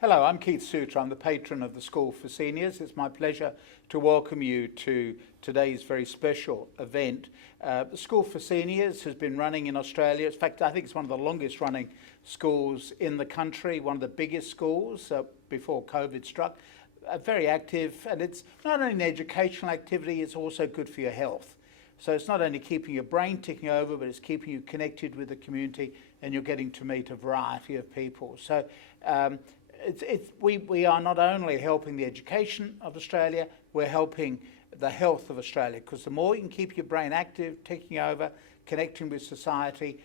Hello, I'm Keith Suter. I'm the patron of the School for Seniors. It's my pleasure to welcome you to today's very special event. The School for Seniors has been running in Australia. In fact, I think it's one of the longest running schools in the country, one of the biggest schools before COVID struck. Very active, and it's not only an educational activity, it's also good for your health. So it's not only keeping your brain ticking over, but it's keeping you connected with the community, and you're getting to meet a variety of people. So we are not only helping the education of Australia, we're helping the health of Australia, because the more you can keep your brain active, ticking over, connecting with society,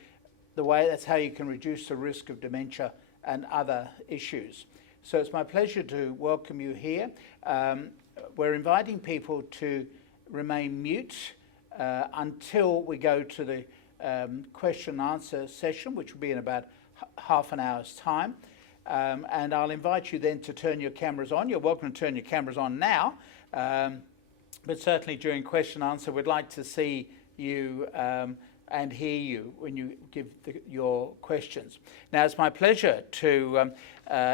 that's how you can reduce the risk of dementia and other issues. So it's my pleasure to welcome you here. We're inviting people to remain mute until we go to the question and answer session, which will be in about half an hour's time. And I'll invite you then to turn your cameras on. You're welcome to turn your cameras on now, but certainly during question and answer, we'd like to see you and hear you when you give your questions. Now, it's my pleasure to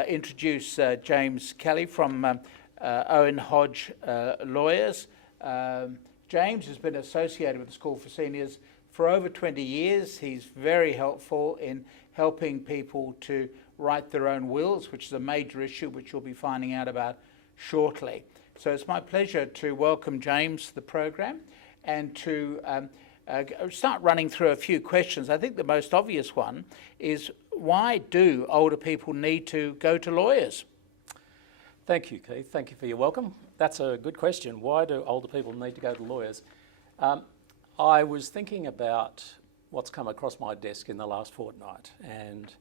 introduce James Kelly from Owen Hodge Lawyers. James has been associated with the School for Seniors for over 20 years. He's very helpful in helping people to write their own wills, which is a major issue which you'll be finding out about shortly. So it's my pleasure to welcome James to the program and to start running through a few questions. I think the most obvious one is, why do older people need to go to lawyers? Thank you, Keith. Thank you for your welcome. That's a good question. Why do older people need to go to lawyers? I was thinking about what's come across my desk in the last fortnight, and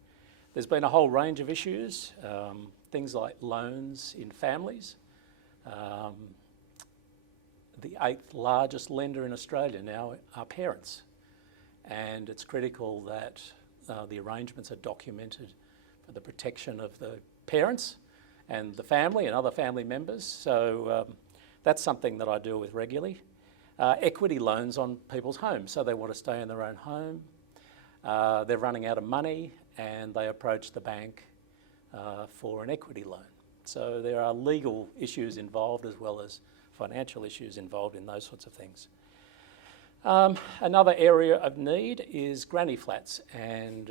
there's been a whole range of issues, things like loans in families. The 8th largest lender in Australia now are parents, and it's critical that the arrangements are documented for the protection of the parents and the family and other family members. So that's something that I deal with regularly. Equity loans on people's homes, so they want to stay in their own home. They're running out of money and they approach the bank for an equity loan. So there are legal issues involved as well as financial issues involved in those sorts of things. Another area of need is granny flats and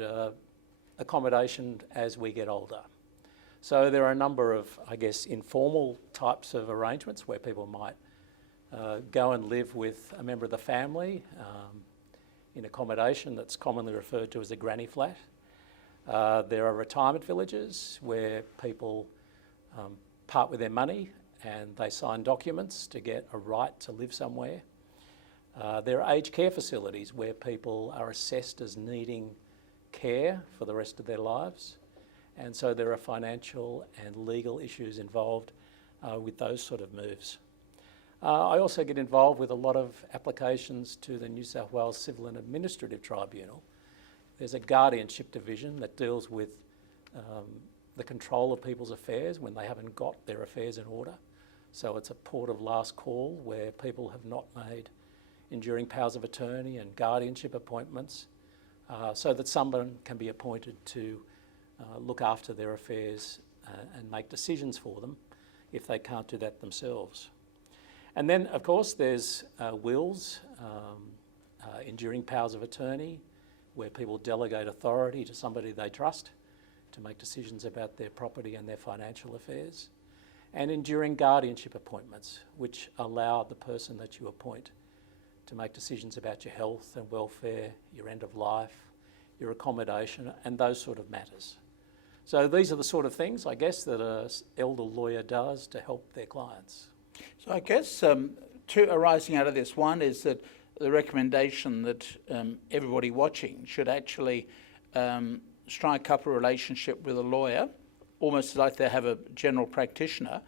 accommodation as we get older. So there are a number of, I guess, informal types of arrangements where people might go and live with a member of the family in accommodation that's commonly referred to as a granny flat. There are retirement villages where people part with their money and they sign documents to get a right to live somewhere. There are aged care facilities where people are assessed as needing care for the rest of their lives. And so there are financial and legal issues involved with those sort of moves. I also get involved with a lot of applications to the New South Wales Civil and Administrative Tribunal. There's a guardianship division that deals with the control of people's affairs when they haven't got their affairs in order. So it's a port of last call where people have not made enduring powers of attorney and guardianship appointments so that someone can be appointed to look after their affairs and make decisions for them if they can't do that themselves. And then, of course, there's wills, enduring powers of attorney, where people delegate authority to somebody they trust to make decisions about their property and their financial affairs. And enduring guardianship appointments, which allow the person that you appoint to make decisions about your health and welfare, your end of life, your accommodation, and those sort of matters. So these are the sort of things, I guess, that an elder lawyer does to help their clients. So I guess two arising out of this. One is that the recommendation that everybody watching should actually strike up a relationship with a lawyer, almost like they have a general practitioner,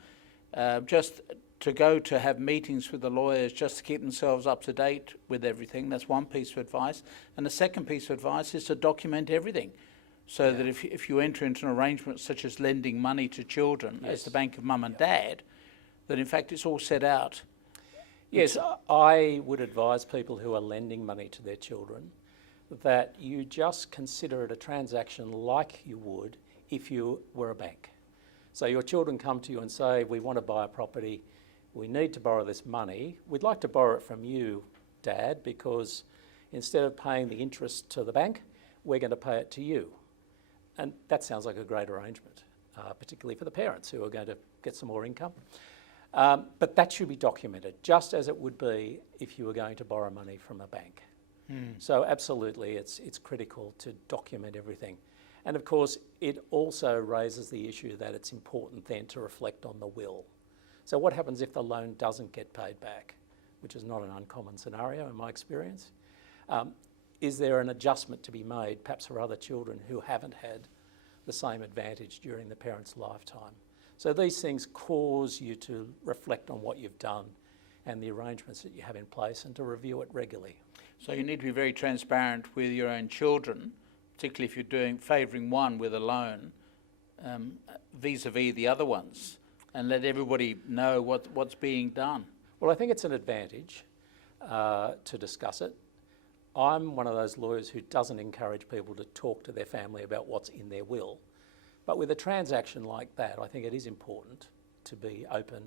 just to go to have meetings with the lawyers just to keep themselves up to date with everything. That's one piece of advice. And the second piece of advice is to document everything. So that if you enter into an arrangement such as lending money to children as the bank of mum and dad, that in fact it's all set out. Yes, I would advise people who are lending money to their children that you just consider it a transaction like you would if you were a bank. So your children come to you and say, we want to buy a property, we need to borrow this money, we'd like to borrow it from you, Dad, because instead of paying the interest to the bank, we're going to pay it to you. And that sounds like a great arrangement, particularly for the parents who are going to get some more income. But that should be documented, just as it would be if you were going to borrow money from a bank. So absolutely, it's critical to document everything. And of course, it also raises the issue that it's important then to reflect on the will. So what happens if the loan doesn't get paid back, which is not an uncommon scenario in my experience? Is there an adjustment to be made, perhaps for other children who haven't had the same advantage during the parent's lifetime? So these things cause you to reflect on what you've done and the arrangements that you have in place and to review it regularly. So you need to be very transparent with your own children, particularly if you're favouring one with a loan vis-a-vis the other ones, and let everybody know what's being done. Well, I think it's an advantage to discuss it. I'm one of those lawyers who doesn't encourage people to talk to their family about what's in their will. But with a transaction like that, I think it is important to be open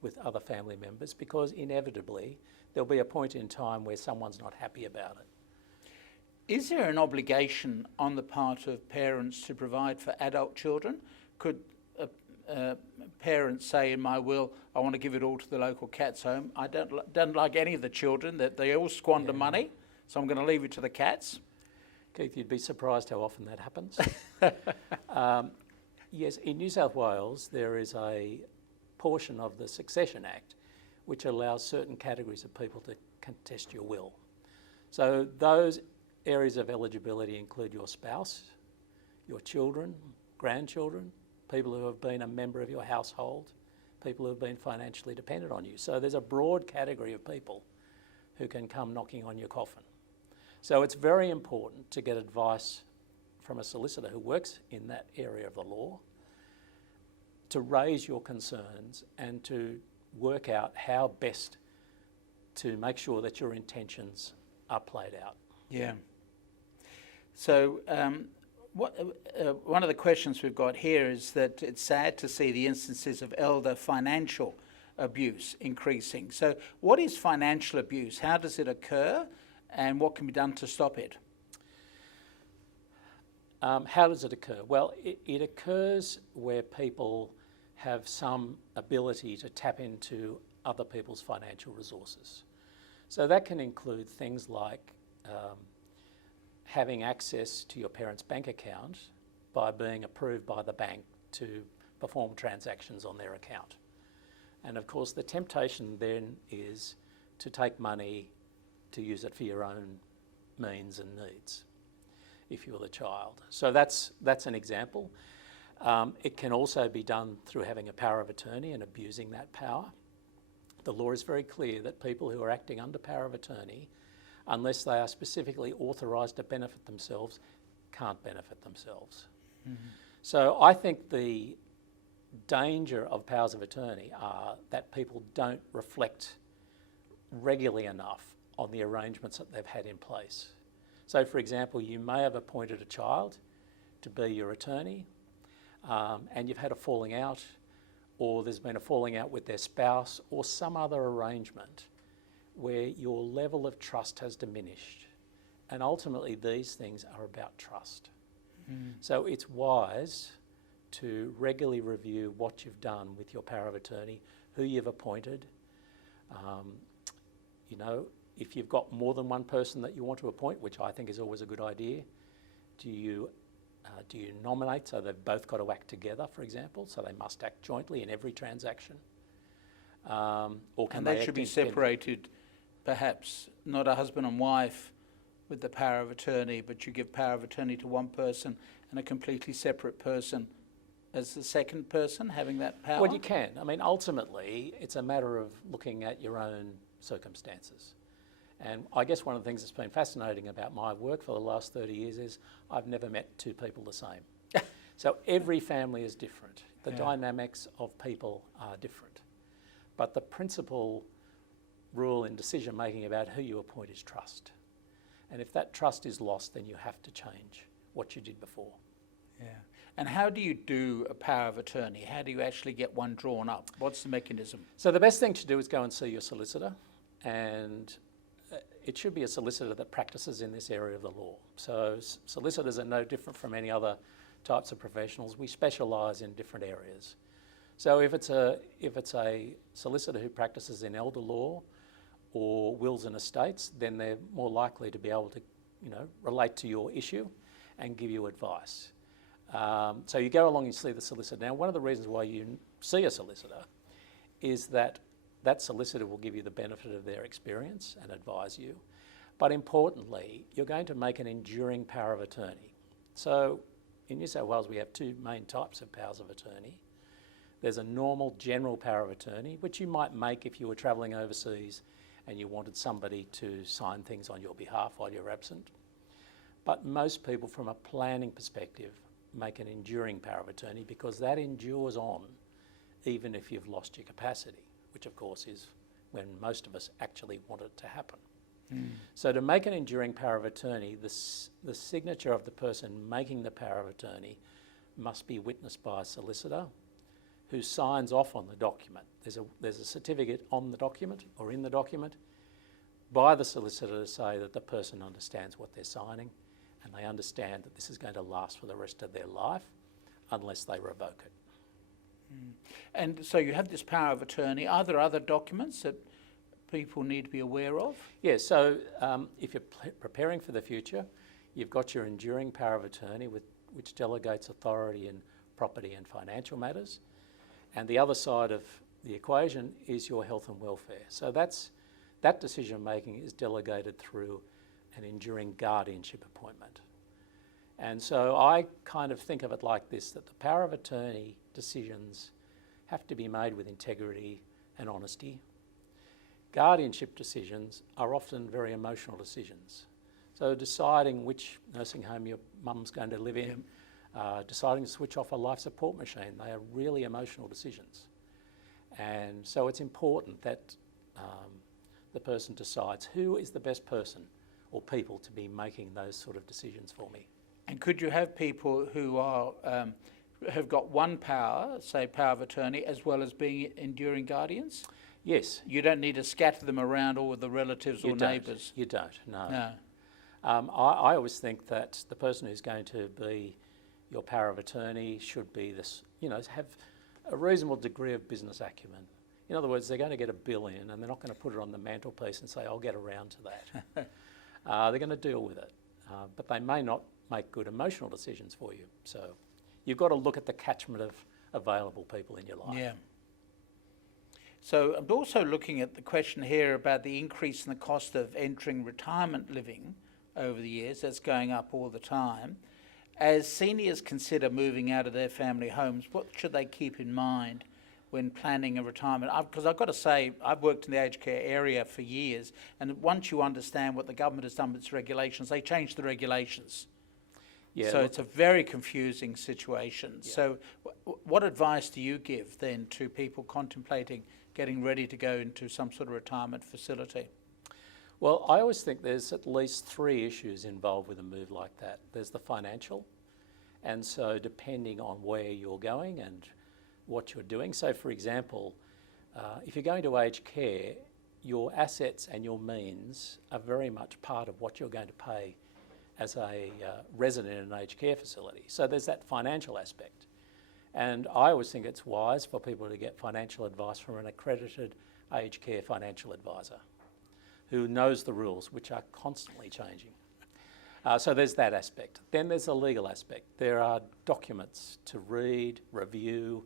with other family members, because inevitably there'll be a point in time where someone's not happy about it. Is there an obligation on the part of parents to provide for adult children? Could parents say in my will, I want to give it all to the local cats home. I don't like any of the children, that they all squander money, so I'm going to leave it to the cats? Keith, you'd be surprised how often that happens. Yes, in New South Wales there is a portion of the Succession Act which allows certain categories of people to contest your will. So those areas of eligibility include your spouse, your children, grandchildren, people who have been a member of your household, people who have been financially dependent on you. So there's a broad category of people who can come knocking on your coffin. So it's very important to get advice from a solicitor who works in that area of the law to raise your concerns and to work out how best to make sure that your intentions are played out. Yeah. So one of the questions we've got here is that it's sad to see the instances of elder financial abuse increasing. So what is financial abuse? How does it occur? And what can be done to stop it? How does it occur? Well, it occurs where people have some ability to tap into other people's financial resources. So that can include things like having access to your parents' bank account by being approved by the bank to perform transactions on their account. And of course, the temptation then is to take money to use it for your own means and needs if you're the child. So that's an example. It can also be done through having a power of attorney and abusing that power. The law is very clear that people who are acting under power of attorney, unless they are specifically authorised to benefit themselves, can't benefit themselves. Mm-hmm. So I think the danger of powers of attorney are that people don't reflect regularly enough on the arrangements that they've had in place. So for example, you may have appointed a child to be your attorney, and you've had a falling out, or there's been a falling out with their spouse or some other arrangement where your level of trust has diminished. And ultimately these things are about trust. Mm. So it's wise to regularly review what you've done with your power of attorney, who you've appointed. If you've got more than one person that you want to appoint, which I think is always a good idea, do you nominate so they've both got to act together, for example, so they must act jointly in every transaction? Or can they should be separated, perhaps, not a husband and wife with the power of attorney, but you give power of attorney to one person and a completely separate person as the second person having that power? Well, you can. I mean, ultimately, it's a matter of looking at your own circumstances. And I guess one of the things that's been fascinating about my work for the last 30 years is I've never met two people the same. So every family is different. The dynamics of people are different. But the principal rule in decision making about who you appoint is trust. And if that trust is lost, then you have to change what you did before. Yeah. And how do you do a power of attorney? How do you actually get one drawn up? What's the mechanism? So the best thing to do is go and see your solicitor, and it should be a solicitor that practices in this area of the law. So solicitors are no different from any other types of professionals. We specialise in different areas. So if it's a solicitor who practices in elder law or wills and estates, then they're more likely to be able to, relate to your issue and give you advice. So you go along and see the solicitor. Now, one of the reasons why you see a solicitor is that that solicitor will give you the benefit of their experience and advise you. But importantly, you're going to make an enduring power of attorney. So in New South Wales, we have two main types of powers of attorney. There's a normal general power of attorney, which you might make if you were travelling overseas and you wanted somebody to sign things on your behalf while you're absent. But most people, from a planning perspective, make an enduring power of attorney because that endures on even if you've lost your capacity, which of course is when most of us actually want it to happen. So to make an enduring power of attorney, the signature of the person making the power of attorney must be witnessed by a solicitor who signs off on the document. There's a certificate on the document or in the document by the solicitor to say that the person understands what they're signing and they understand that this is going to last for the rest of their life unless they revoke it. And so you have this power of attorney. Are there other documents that people need to be aware of? Yeah, so if you're preparing for the future, you've got your enduring power of attorney which delegates authority in property and financial matters. And the other side of the equation is your health and welfare. So that decision making is delegated through an enduring guardianship appointment. And so I kind of think of it like this, that the power of attorney decisions have to be made with integrity and honesty. Guardianship decisions are often very emotional decisions. So deciding which nursing home your mum's going to live in, deciding to switch off a life support machine, they are really emotional decisions. And so it's important that the person decides who is the best person or people to be making those sort of decisions for me. And could you have people who are have got one power, say power of attorney, as well as being enduring guardians? Yes. You don't need to scatter them around all with the relatives or neighbours? You don't, no. No. I always think that the person who's going to be your power of attorney should be this, have a reasonable degree of business acumen. In other words, they're going to get a bill in and they're not going to put it on the mantelpiece and say, I'll get around to that. They're going to deal with it. But they may not make good emotional decisions for you. So you've got to look at the catchment of available people in your life. Yeah. So I'm also looking at the question here about the increase in the cost of entering retirement living over the years. That's going up all the time. As seniors consider moving out of their family homes, what should they keep in mind when planning a retirement? Because I've got to say, I've worked in the aged care area for years, and once you understand what the government has done with its regulations, they change the regulations. Yeah, so it's a very confusing situation. Yeah. So what advice do you give then to people contemplating getting ready to go into some sort of retirement facility? Well, I always think there's at least three issues involved with a move like that. There's the financial, and so depending on where you're going and what you're doing. So for example, if you're going to aged care, your assets and your means are very much part of what you're going to pay as a resident in an aged care facility. So there's that financial aspect. And I always think it's wise for people to get financial advice from an accredited aged care financial advisor who knows the rules, which are constantly changing. So there's that aspect. Then there's the legal aspect. There are documents to read, review,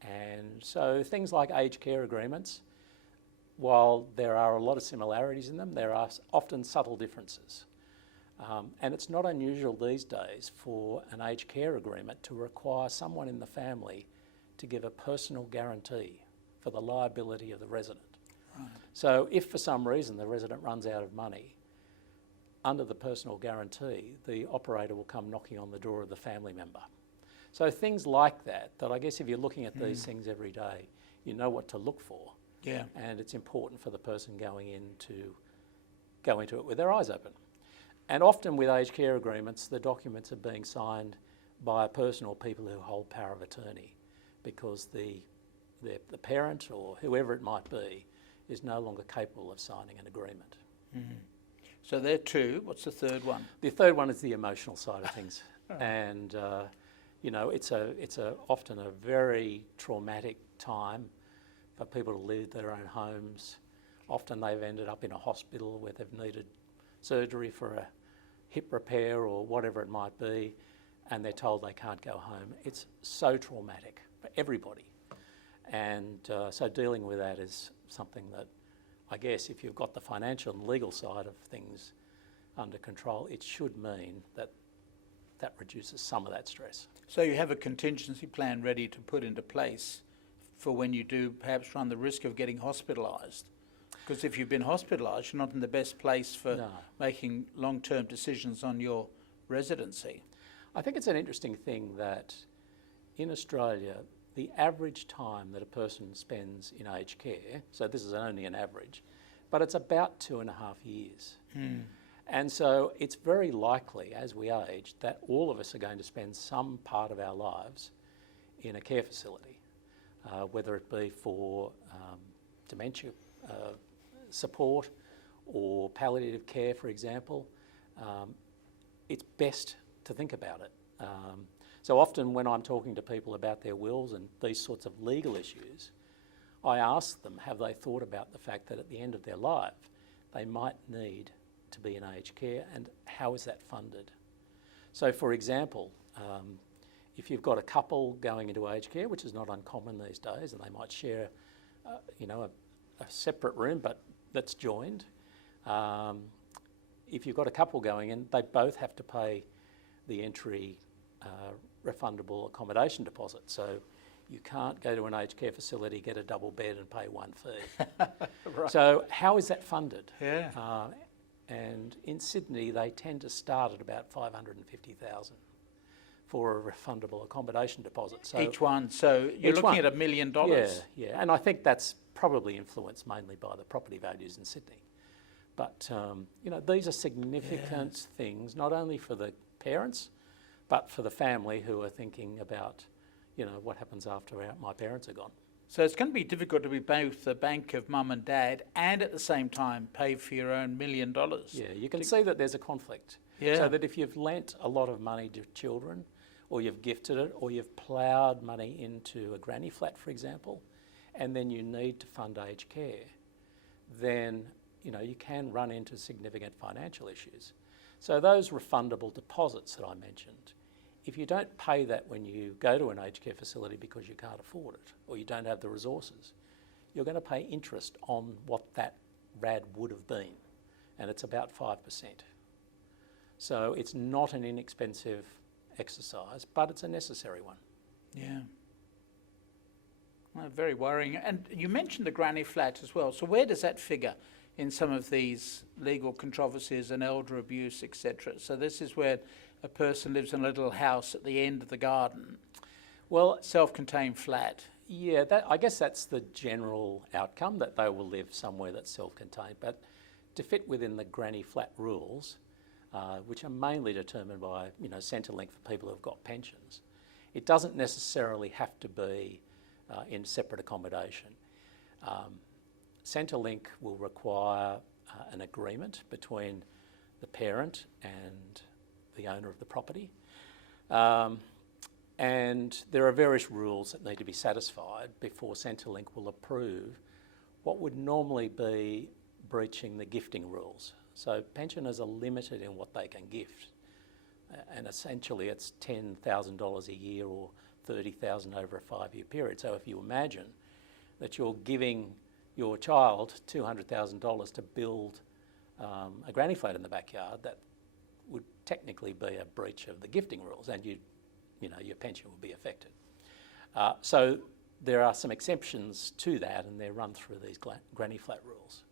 and so things like aged care agreements, while there are a lot of similarities in them, there are often subtle differences. And it's not unusual these days for an aged care agreement to require someone in the family to give a personal guarantee for the liability of the resident. Right. So if for some reason the resident runs out of money, under the personal guarantee, the operator will come knocking on the door of the family member. So things like that I guess if you're looking at these things every day, you know what to look for. Yeah. And it's important for the person going in to go into it with their eyes open. And often with aged care agreements, the documents are being signed by a person or people who hold power of attorney, because the parent or whoever it might be is no longer capable of signing an agreement. So there are two. What's the third one? The third one is the emotional side of things. And it's often a very traumatic time for people to leave their own homes. Often they've ended up in a hospital where they've needed surgery for a hip repair or whatever it might be, and they're told they can't go home. It's so traumatic for everybody. And so dealing with that is something that, I guess, if you've got the financial and legal side of things under control, it should mean that that reduces some of that stress. So you have a contingency plan ready to put into place for when you do perhaps run the risk of getting hospitalised. Because if you've been hospitalised, you're not in the best place for making long-term decisions on your residency. I think it's an interesting thing that in Australia, the average time that a person spends in aged care, so this is only an average, but it's about 2.5 years. And so it's very likely as we age that all of us are going to spend some part of our lives in a care facility, whether it be for dementia support or palliative care, for example. It's best to think about it. So often when I'm talking to people about their wills and these sorts of legal issues, I ask them, have they thought about the fact that at the end of their life, they might need to be in aged care, and how is that funded? So for example, if you've got a couple going into aged care, which is not uncommon these days, and they might share a separate room but that's joined, if you've got a couple going in, they both have to pay the entry refundable accommodation deposit. So you can't go to an aged care facility, get a double bed and pay one fee. Right. So how is that funded? Yeah. And in Sydney, they tend to start at about $550,000 for a refundable accommodation deposit. So each one. So you're looking at $1 million. Yeah. And I think that's probably influenced mainly by the property values in Sydney. But, these are significant things, not only for the parents, but for the family who are thinking about, what happens after my parents are gone. So it's going to be difficult to be both the bank of mum and dad and at the same time pay for your own $1 million. Yeah, you can see that there's a conflict. Yeah. So that if you've lent a lot of money to children, or you've gifted it, or you've ploughed money into a granny flat, for example, and then you need to fund aged care, then you can run into significant financial issues. So those refundable deposits that I mentioned, if you don't pay that when you go to an aged care facility because you can't afford it or you don't have the resources, you're going to pay interest on what that RAD would have been, and it's about 5%. So it's not an inexpensive exercise, but it's a necessary one. Yeah. Well, very worrying. And you mentioned the granny flat as well. So where does that figure in some of these legal controversies and elder abuse, etc.? So this is where a person lives in a little house at the end of the garden. Well, self-contained flat. Yeah, I guess that's the general outcome, that they will live somewhere that's self-contained. But to fit within the granny flat rules, which are mainly determined by Centrelink for people who've got pensions, it doesn't necessarily have to be in separate accommodation. Centrelink will require an agreement between the parent and the owner of the property. And there are various rules that need to be satisfied before Centrelink will approve what would normally be breaching the gifting rules. So pensioners are limited in what they can gift. And essentially it's $10,000 a year or $30,000 over a 5-year period. So if you imagine that you're giving your child $200,000 to build a granny flat in the backyard, that would technically be a breach of the gifting rules, and your pension will be affected. So there are some exceptions to that, and they're run through these granny flat rules.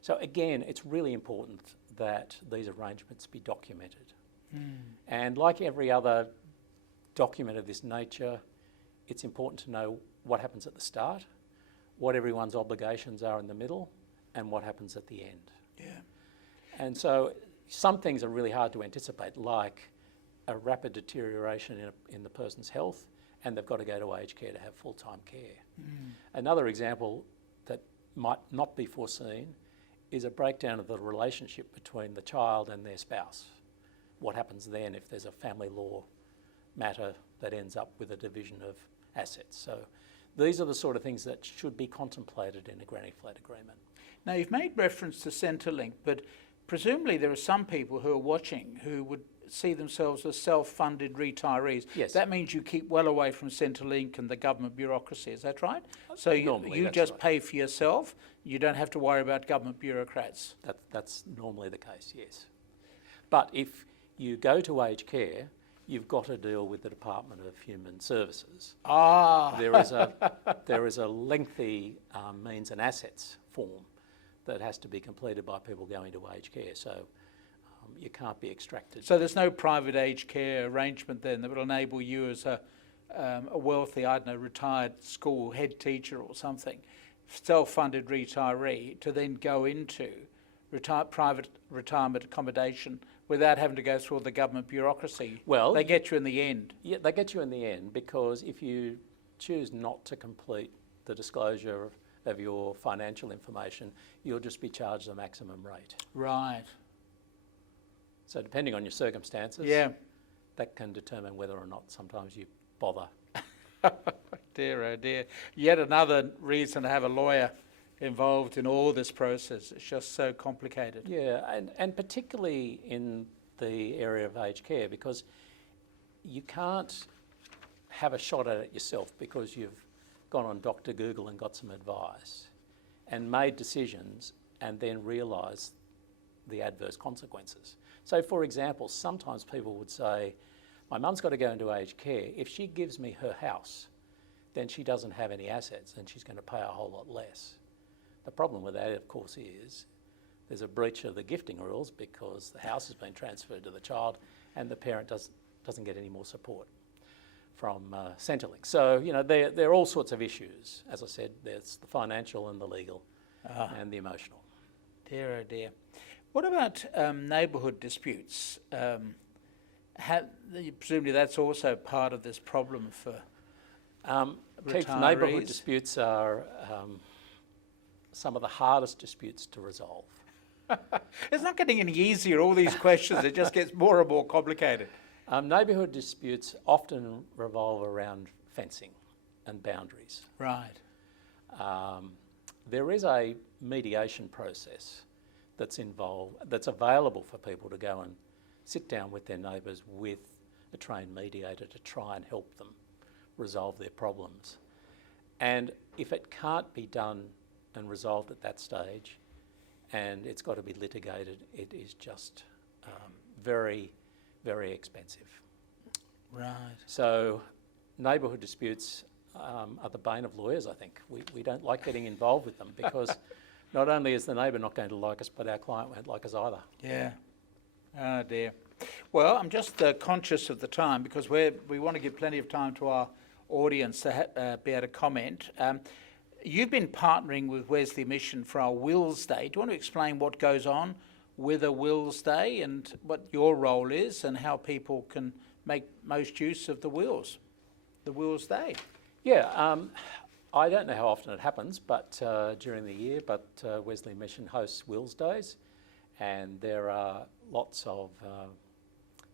So again, it's really important that these arrangements be documented. And like every other document of this nature, it's important to know what happens at the start, what everyone's obligations are in the middle, and what happens at the end. Yeah. And so some things are really hard to anticipate, like a rapid deterioration in the person's health, and they've got to go to aged care to have full-time care. Another example that might not be foreseen is a breakdown of the relationship between the child and their spouse. What happens then if there's a family law matter that ends up with a division of assets? So these are the sort of things that should be contemplated in a granny flat agreement. Now, you've made reference to Centrelink, but presumably there are some people who are watching who would see themselves as self-funded retirees. Yes. That means you keep well away from Centrelink and the government bureaucracy, is that right? So Normally, you that's just right. pay for yourself, you don't have to worry about government bureaucrats. That's normally the case, yes. But if you go to aged care, you've got to deal with the Department of Human Services. Ah! There is a lengthy means and assets form that has to be completed by people going to aged care. So you can't be extracted. So there's no private aged care arrangement then that will enable you as a wealthy, I don't know, retired school head teacher or something, self-funded retiree, to then go into private retirement accommodation without having to go through all the government bureaucracy. Well, they get you in the end. Yeah, they get you in the end, because if you choose not to complete the disclosure of your financial information, you'll just be charged the maximum rate. Right. So depending on your circumstances, Yeah. that can determine whether or not sometimes you bother. Dear, oh dear. Yet another reason to have a lawyer involved in all this process. It's just so complicated. Yeah, and particularly in the area of aged care, because you can't have a shot at it yourself because you've gone on Dr. Google and got some advice and made decisions and then realised the adverse consequences. So, for example, sometimes people would say, my mum's got to go into aged care. If she gives me her house, then she doesn't have any assets and she's going to pay a whole lot less. The problem with that, of course, is there's a breach of the gifting rules because the house has been transferred to the child and the parent doesn't get any more support from Centrelink. So, you know, there are all sorts of issues. As I said, there's the financial and the legal and the emotional. Dear, oh dear. What about neighbourhood disputes? Presumably that's also part of this problem for Keith, neighbourhood disputes are some of the hardest disputes to resolve. It's not getting any easier, all these questions. It just gets more and more complicated. Neighbourhood disputes often revolve around fencing and boundaries. Right. There is a mediation process that's available for people to go and sit down with their neighbours with a trained mediator to try and help them resolve their problems. And if it can't be done and resolved at that stage, and it's got to be litigated, it is just very, very expensive. Right. So neighbourhood disputes are the bane of lawyers, I think. We don't like getting involved with them because not only is the neighbour not going to like us, but our client won't like us either. Yeah. Oh dear. Well, I'm just conscious of the time because we want to give plenty of time to our audience to be able to comment. You've been partnering with Wesley Mission for our Wills Day. Do you want to explain what goes on with a Wills Day and what your role is and how people can make most use of the Wills Day? Yeah, I don't know how often it happens, but during the year, Wesley Mission hosts Wills Days, and there are lots of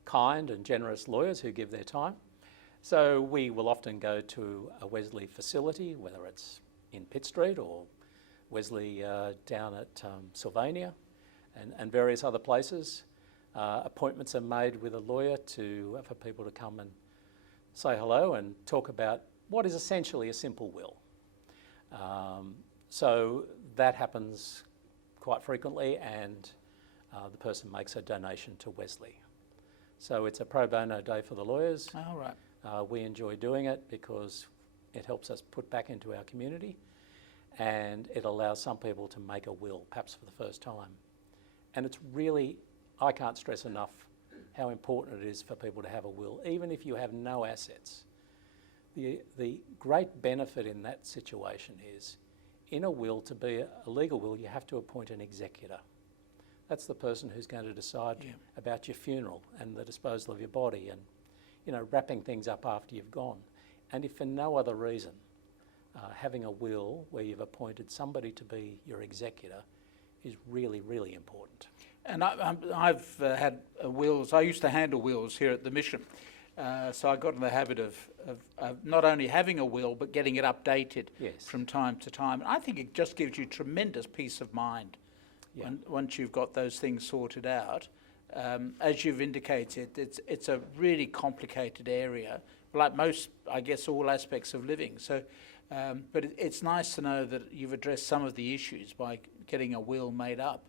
kind and generous lawyers who give their time. So we will often go to a Wesley facility, whether it's in Pitt Street or Wesley down at Sylvania and various other places. Appointments are made with a lawyer for people to come and say hello and talk about what is essentially a simple will. So that happens quite frequently, and the person makes a donation to Wesley. So it's a pro bono day for the lawyers. All right. We enjoy doing it because it helps us put back into our community, and it allows some people to make a will, perhaps for the first time. And it's really, I can't stress enough how important it is for people to have a will, even if you have no assets. The great benefit in that situation is, in a will, to be a legal will, you have to appoint an executor. That's the person who's going to decide about your funeral and the disposal of your body and, you know, wrapping things up after you've gone. And if for no other reason, having a will where you've appointed somebody to be your executor is really, really important. And I've had wills. I used to handle wills here at the mission. So I got in the habit of not only having a will, but getting it updated from time to time. And I think it just gives you tremendous peace of mind once you've got those things sorted out. As you've indicated, it's a really complicated area, like most, I guess, all aspects of living. So, but it's nice to know that you've addressed some of the issues by getting a will made up.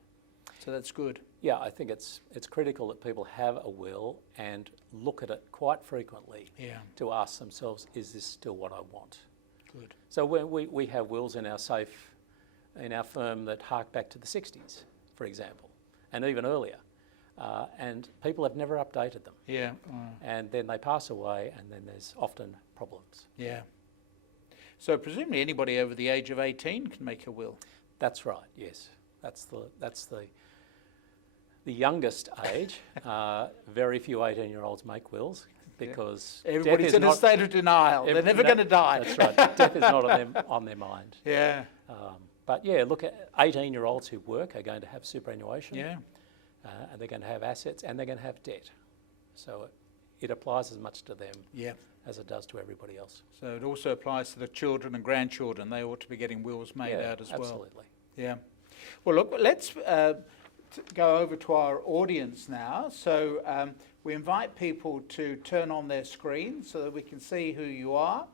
So that's good. Yeah, I think it's critical that people have a will and look at it quite frequently to ask themselves, is this still what I want? Good. So we have wills in our safe, in our firm that hark back to the 60s, for example, and even earlier. And people have never updated them. Yeah. And then they pass away and then there's often problems. Yeah. So presumably anybody over the age of 18 can make a will? That's right, yes. That's the youngest age. Very few 18-year-olds make wills because everybody's in a state of denial. They're never going to die. That's right. Death is not on their mind. Yeah. But yeah, look at 18-year-olds who work are going to have superannuation. Yeah. And they're going to have assets and they're going to have debt. So it applies as much to them as it does to everybody else. So it also applies to the children and grandchildren. They ought to be getting wills made out as well. Absolutely. Yeah. Well, look, let's go over to our audience now. So we invite people to turn on their screen so that we can see who you are.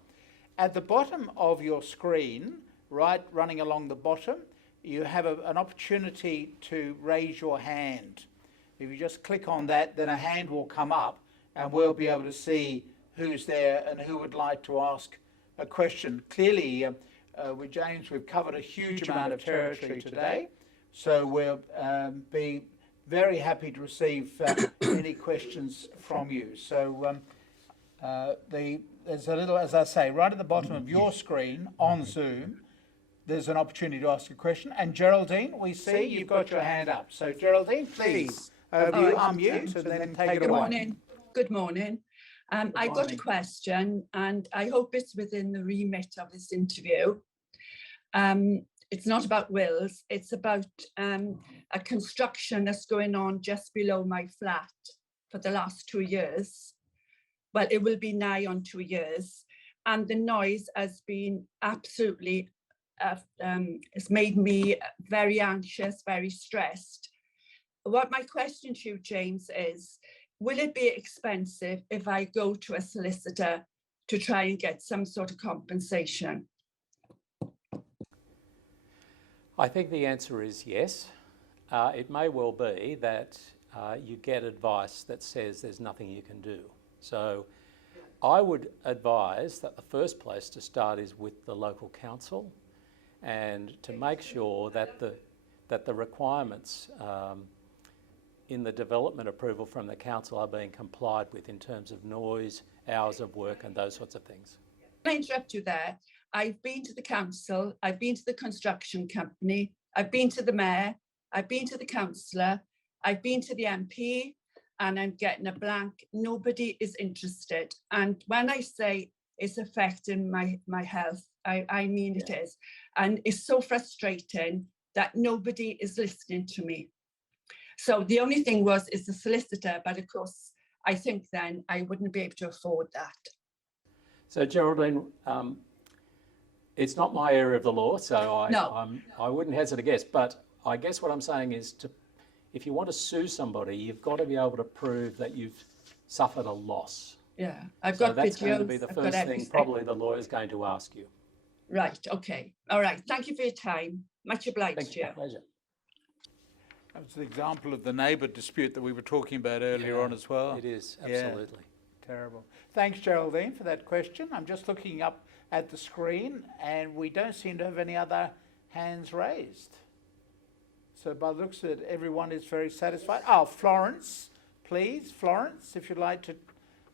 At the bottom of your screen, right running along the bottom, you have an opportunity to raise your hand. If you just click on that, then a hand will come up and we'll be able to see who's there and who would like to ask a question. Clearly, with James, we've covered a huge amount of territory today, so we'll be very happy to receive any questions from you. So there's a little, as I say, right at the bottom of your screen on Zoom, there's an opportunity to ask a question. And Geraldine, we see you've got your hand up. So Geraldine, please, you unmute and then take it away. Good morning. I've got a question and I hope it's within the remit of this interview. It's not about wills, it's about a construction that's going on just below my flat for the last 2 years. Well, it will be nigh on 2 years. And the noise has been absolutely, it's made me very anxious, very stressed. What my question to you, James, is, will it be expensive if I go to a solicitor to try and get some sort of compensation? I think the answer is yes. It may well be that you get advice that says there's nothing you can do. So I would advise that the first place to start is with the local council and to make sure that the requirements in the development approval from the council are being complied with in terms of noise, hours of work and those sorts of things. Can I interrupt you there? I've been to the council, I've been to the construction company, I've been to the mayor, I've been to the councillor, I've been to the MP, and I'm getting a blank. Nobody is interested. And when I say it's affecting my health, I mean it is. And it's so frustrating that nobody is listening to me. So the only thing is the solicitor, but of course, I think then I wouldn't be able to afford that. So Geraldine, it's not my area of the law, so I wouldn't hazard a guess, but I guess what I'm saying is if you want to sue somebody, you've got to be able to prove that you've suffered a loss. Yeah, I've got videos. So that's going to be the first thing probably the lawyer's going to ask you. Right, okay. All right, thank you for your time. Much obliged. Thank you. Pleasure. That was an example of the neighbour dispute that we were talking about earlier on as well. It is, absolutely. Yeah. Terrible. Thanks, Geraldine, for that question. I'm just looking up at the screen and we don't seem to have any other hands raised. So by the looks of it, everyone is very satisfied. Oh, Florence, please. Florence, if you'd like to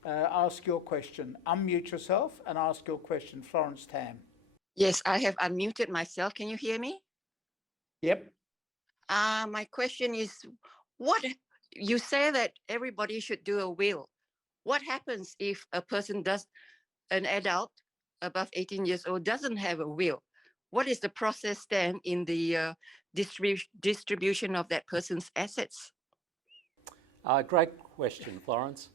ask your question. Unmute yourself and ask your question. Florence Tam. Yes, I have unmuted myself. Can you hear me? Yep. My question is, what you say that everybody should do a will. What happens if a person an adult above 18 years old doesn't have a will? What is the process then in the distribution of that person's assets? Great question, Florence.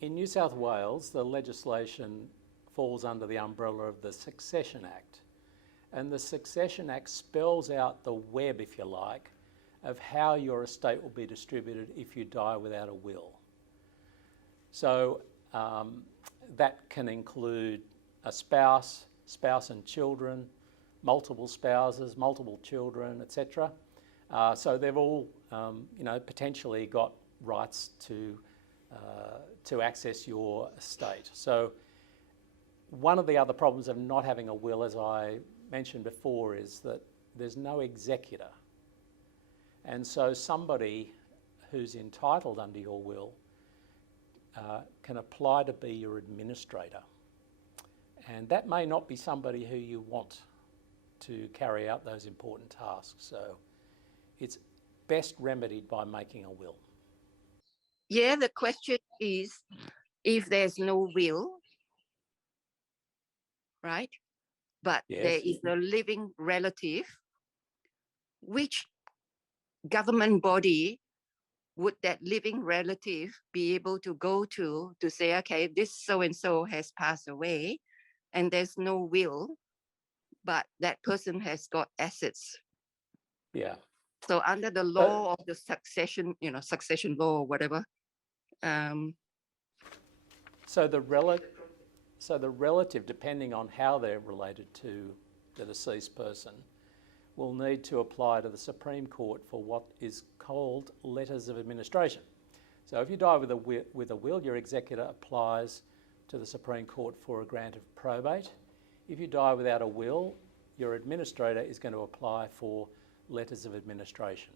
In New South Wales, the legislation falls under the umbrella of the Succession Act. And the Succession Act spells out the web, if you like, of how your estate will be distributed if you die without a will. So that can include a spouse, spouse and children, multiple spouses, multiple children, etc. So they've all, potentially got rights to access your estate. So one of the other problems of not having a will, as I mentioned before, is that there's no executor. And so somebody who's entitled under your will can apply to be your administrator. And that may not be somebody who you want to carry out those important tasks. So it's best remedied by making a will. Yeah, the question is, if there's no will, right? But Yes. there is a living relative, which government body would that living relative be able to go to say, okay, this so-and-so has passed away and there's no will, but that person has got assets. Yeah. So under the law of the succession, succession law or whatever. So the relative, depending on how they're related to the deceased person, will need to apply to the Supreme Court for what is called letters of administration. So if you die with a will, your executor applies to the Supreme Court for a grant of probate. If you die without a will, your administrator is going to apply for letters of administration.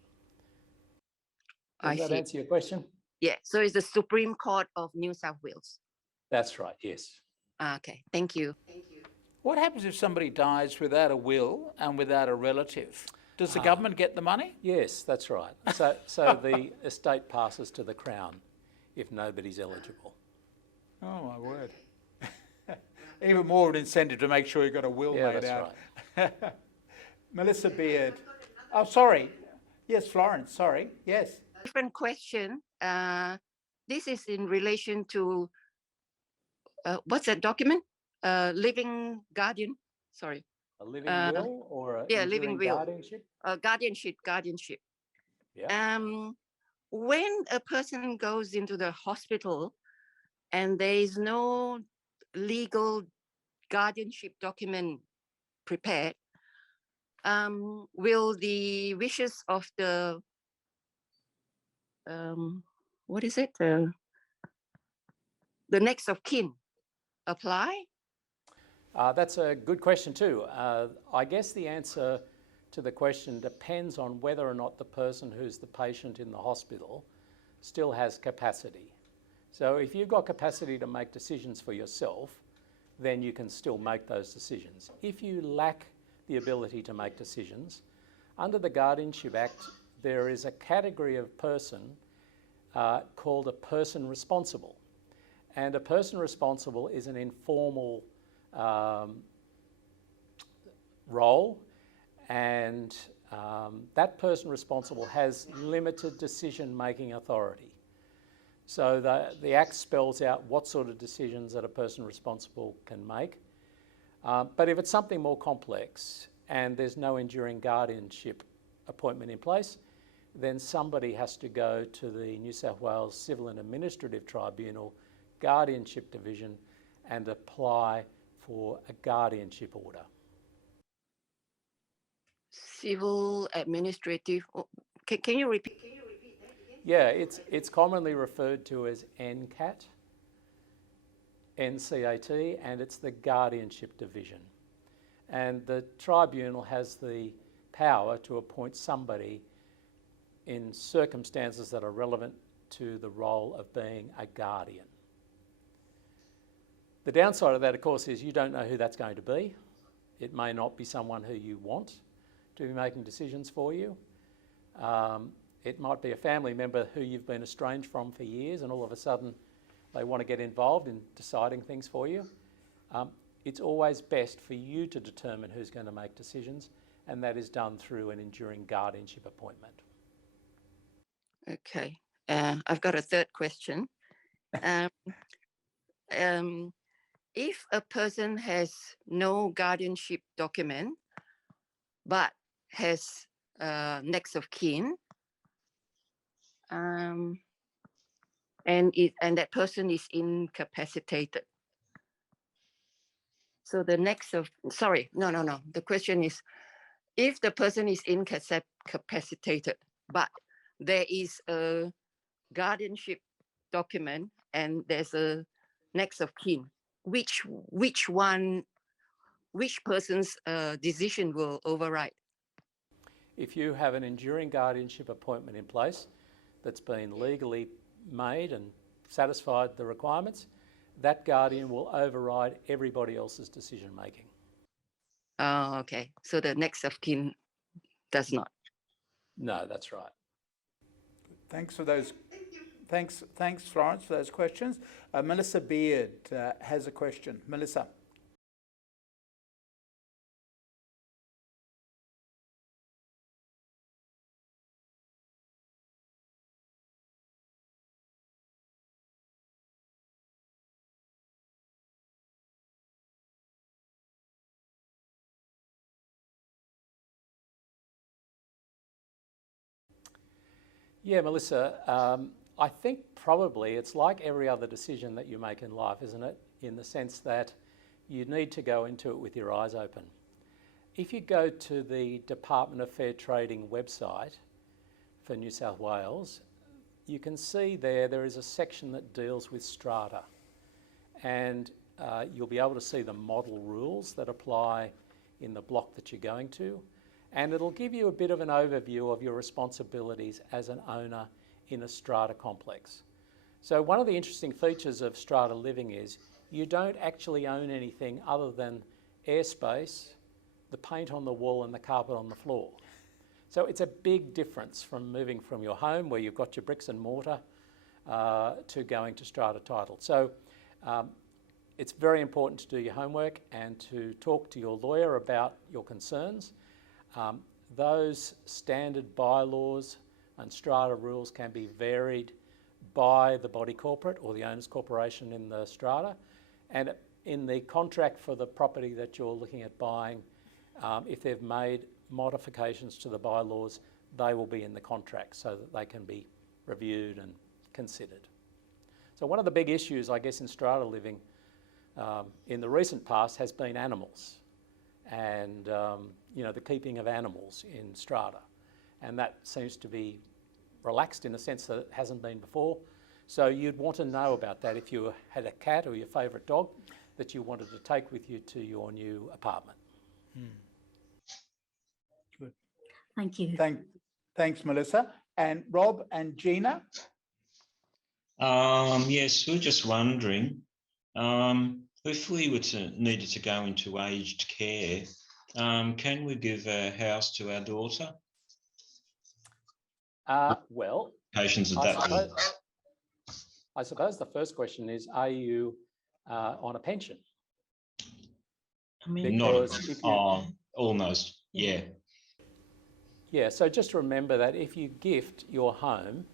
Does that answer your question? Yeah, so it's the Supreme Court of New South Wales. That's right, yes. Okay, thank you. What happens if somebody dies without a will and without a relative? Does the government get the money? Yes, that's right. So the estate passes to the Crown if nobody's eligible. Oh, my word. Even more of an incentive to make sure you've got a will made that's out. right. Melissa Beard. Oh, sorry. Yes, Florence, sorry. Yes. Different question. This is in relation to, what's that document? Living guardian, sorry. A living will or a living will. guardianship? Guardianship. Yeah. When a person goes into the hospital and there is no legal guardianship document prepared, will the wishes of the the next of kin apply? That's a good question too. I guess the answer to the question depends on whether or not the person who's the patient in the hospital still has capacity. So if you've got capacity to make decisions for yourself, then you can still make those decisions. If you lack the ability to make decisions, under the Guardianship Act, there is a category of person called a person responsible. And a person responsible is an informal role, and that person responsible has limited decision-making authority. So the Act spells out what sort of decisions that a person responsible can make. But if it's something more complex and there's no enduring guardianship appointment in place, then somebody has to go to the New South Wales Civil and Administrative Tribunal Guardianship Division and apply for a guardianship order. Civil administrative, can you repeat? Yeah, it's commonly referred to as NCAT, NCAT, and it's the Guardianship Division. And the tribunal has the power to appoint somebody in circumstances that are relevant to the role of being a guardian. The downside of that, of course, is you don't know who that's going to be. It may not be someone who you want to be making decisions for you. It might be a family member who you've been estranged from for years, and all of a sudden they want to get involved in deciding things for you. It's always best for you to determine who's going to make decisions, and that is done through an enduring guardianship appointment. Okay. I've got a third question. If a person has no guardianship document, but has next of kin, and that person is incapacitated. So the next of, sorry, no. The question is, if the person is incapacitated, but there is a guardianship document and there's a next of kin, which person's decision will override? If you have an enduring guardianship appointment in place that's been legally made and satisfied the requirements, that guardian will override everybody else's decision making. Oh, okay. So the next of kin does not. No, that's right. Thanks for those. Thanks, Florence, for those questions. Melissa Beard has a question. Melissa. Yeah, Melissa, I think probably it's like every other decision that you make in life, isn't it? In the sense that you need to go into it with your eyes open. If you go to the Department of Fair Trading website for New South Wales, you can see there is a section that deals with strata, and you'll be able to see the model rules that apply in the block that you're going to, and it'll give you a bit of an overview of your responsibilities as an owner in a strata complex. So one of the interesting features of strata living is you don't actually own anything other than airspace, the paint on the wall and the carpet on the floor. So it's a big difference from moving from your home where you've got your bricks and mortar to going to strata title. So it's very important to do your homework and to talk to your lawyer about your concerns. Those standard bylaws and strata rules can be varied by the body corporate or the owner's corporation in the strata. And in the contract for the property that you're looking at buying, if they've made modifications to the bylaws, they will be in the contract so that they can be reviewed and considered. So one of the big issues, I guess, in strata living in the recent past has been animals and the keeping of animals in strata. And that seems to be relaxed in a sense that it hasn't been before. So you'd want to know about that if you had a cat or your favourite dog that you wanted to take with you to your new apartment. Good. Thank you. Thanks, Melissa. And Rob and Gina? Yes, we're just wondering, if we needed to go into aged care, can we give a house to our daughter? Well, Patients of that. I suppose the first question is, are you on a pension? I mean, Almost, yeah. Yeah, so just remember that if you gift your home,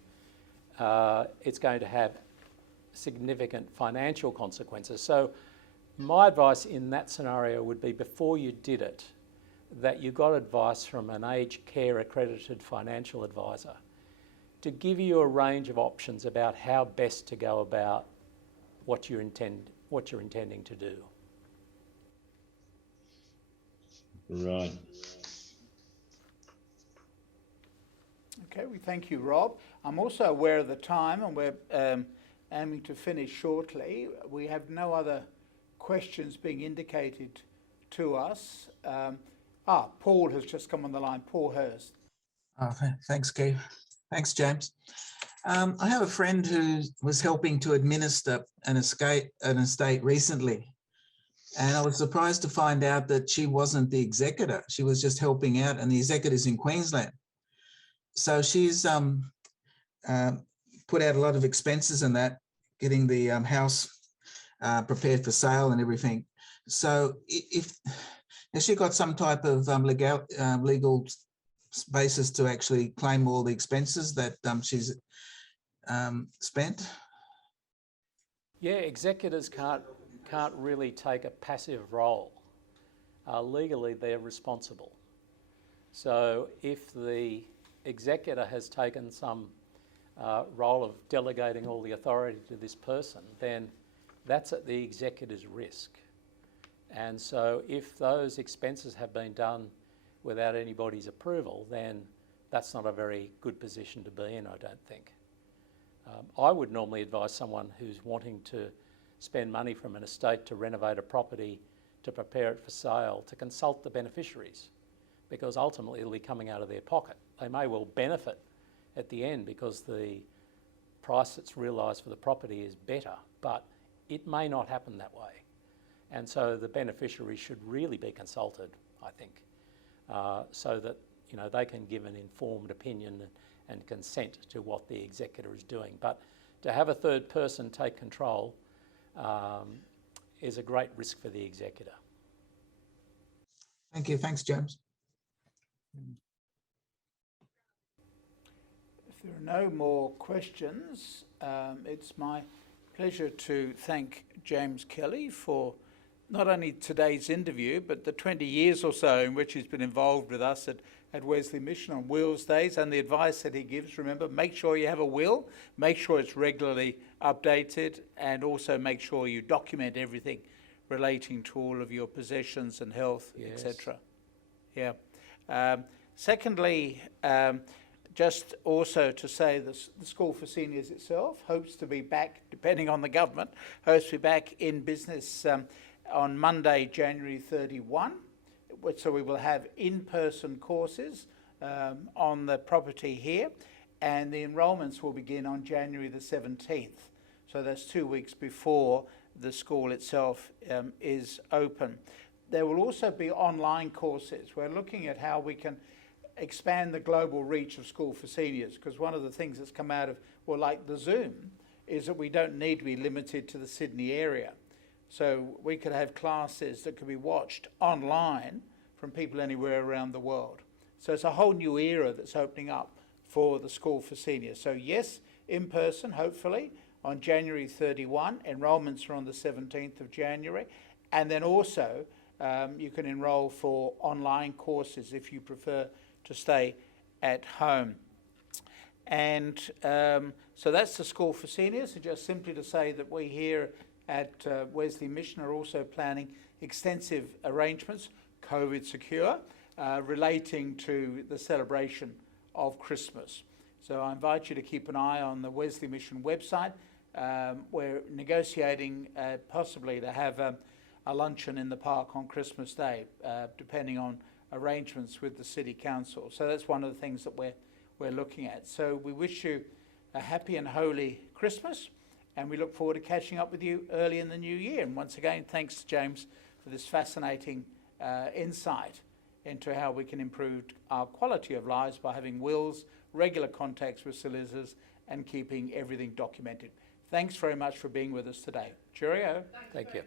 it's going to have significant financial consequences. So my advice in that scenario would be, before you did it, that you got advice from an aged care accredited financial advisor to give you a range of options about how best to go about what you're intending to do. Right. Okay, we thank you, Rob. I'm also aware of the time, and we're aiming to finish shortly. We have no other questions being indicated to us. Paul has just come on the line. Paul Hurst. Thanks, Keith. Thanks, James. I have a friend who was helping to administer an estate recently, and I was surprised to find out that she wasn't the executor. She was just helping out, and the executor's in Queensland. so she's put out a lot of expenses in that, getting the house prepared for sale and everything. So if has she got some type of legal basis to actually claim all the expenses that she's spent? Yeah, executors can't really take a passive role. Legally, they're responsible. So if the executor has taken some role of delegating all the authority to this person, then that's at the executor's risk. And so if those expenses have been done without anybody's approval, then that's not a very good position to be in, I don't think. I would normally advise someone who's wanting to spend money from an estate to renovate a property, to prepare it for sale, to consult the beneficiaries, because ultimately it'll be coming out of their pocket. They may well benefit at the end because the price that's realised for the property is better, but it may not happen that way. And so the beneficiary should really be consulted, I think, so that they can give an informed opinion and consent to what the executor is doing. But to have a third person take control is a great risk for the executor. Thank you. Thanks, James. If there are no more questions, it's my pleasure to thank James Kelly for not only today's interview, but the 20 years or so in which he's been involved with us at Wesley Mission on Wills Days, and the advice that he gives. Remember, make sure you have a will, make sure it's regularly updated, and also make sure you document everything relating to all of your possessions and health, Yes. etc. Yeah. Secondly, just also to say the School for Seniors itself hopes to be back, depending on the government, hopes to be back in business on Monday, January 31. So we will have in-person courses on the property here, and the enrolments will begin on January the 17th. So that's 2 weeks before the school itself is open. There will also be online courses. We're looking at how we can expand the global reach of School for Seniors, because one of the things that's come out of, well, like the Zoom, is that we don't need to be limited to the Sydney area. So we could have classes that could be watched online from people anywhere around the world. So it's a whole new era that's opening up for the School for Seniors. So yes, in person, hopefully, on January 31. Enrolments are on the 17th of January. And then also, you can enrol for online courses if you prefer to stay at home. And so that's the School for Seniors. And just simply to say that we here at Wesley Mission are also planning extensive arrangements, COVID secure, relating to the celebration of Christmas. So I invite you to keep an eye on the Wesley Mission website. We're negotiating possibly to have a luncheon in the park on Christmas Day, depending on arrangements with the City Council. So that's one of the things that we're looking at. So we wish you a happy and holy Christmas, and we look forward to catching up with you early in the new year. And once again, thanks, James, for this fascinating insight into how we can improve our quality of lives by having wills, regular contacts with solicitors, and keeping everything documented. Thanks very much for being with us today. Cheerio. Thank you.